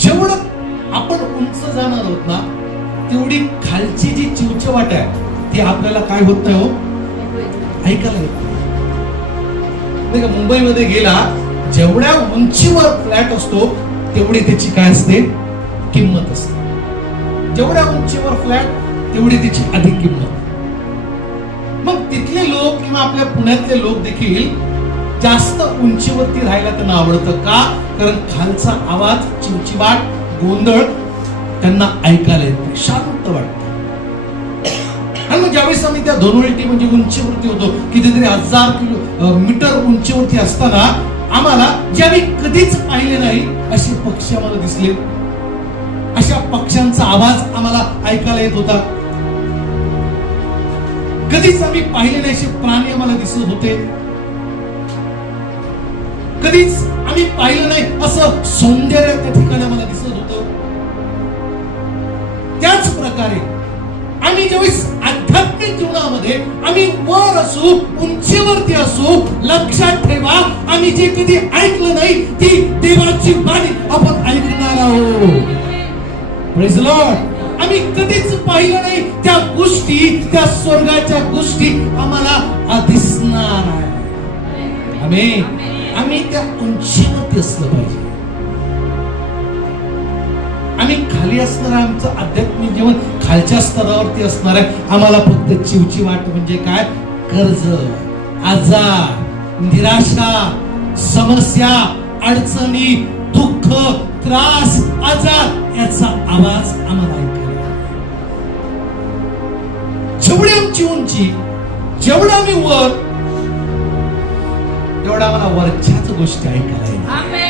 जेवढं आपण उंच जाणार आहोत ना, तेवढी खालची जी चिवचिवाट आहे ती आपल्याला काय होत नाही हो, ऐकायला येत नाही का? मुंबईमध्ये गेला, जेवढ्या उंचीवर फ्लॅट असतो तेवढी त्याची काय असते, किंमत असते. जेवढ्या उंचीवर फ्लॅट तेवढी त्याची अधिक किंमत. मग तिथले लोक किंवा आपल्या पुण्यातले लोक देखील जास्त उंचीवरती राहायला त्यांना आवडतं का? कारण खालचा आवाज, चिवचिवाट, गोंधळ त्यांना ऐकायला येते, शांत वाटतं. आणि मग ज्यावेळेस आम्ही त्या धनोल्टी म्हणजे उंचीवरती होतो, कितीतरी 1000 मीटर उंचीवरती असताना आम्हाला जे आम्ही कधीच पाहिले नाही असे पक्षी आम्हाला दिसले. अशा पक्ष्यांचा आवाज आम्हाला ऐकायला येत होता. कधीच आम्ही पाहिले नाही असे प्राणी आम्हाला दिसत होते. कधीच आम्ही पाहिलं नाही असं सौंदर्य त्या ठिकाणी आम्हाला दिसत होतं. त्याच प्रकारे आम्ही ज्यावेळेस आध्यात्मिक जीवनामध्ये आम्ही वर असू, उंचीवरती असू, लक्षात ठेवा, आम्ही जे कधी ऐकलं नाही ती देवाची वाणी आपण ऐकणार आहोत. Praise Lord. आम्ही कधीच पाहिलं नाही त्या गोष्टी, त्या स्वर्गाच्या गोष्टी आम्हाला दिसणार आहे. आमेन. आम्ही त्या उंचीवरती असलं पाहिजे. आम्ही खाली असणार, आमचं आध्यात्मिक जीवन खालच्या स्तरावरती असणार आहे. आम्हाला फक्त चिवचिवाट म्हणजे काय, कर्ज, आजार, निराशा, समस्या, अडचणी, दुःख, त्रास, आजार याचा आवाज आम्हाला ऐकायला. जेवढी आमची उंची, जेवढं आम्ही वर, तेवढा आम्हाला वरच्याच गोष्टी ऐकायला येईल.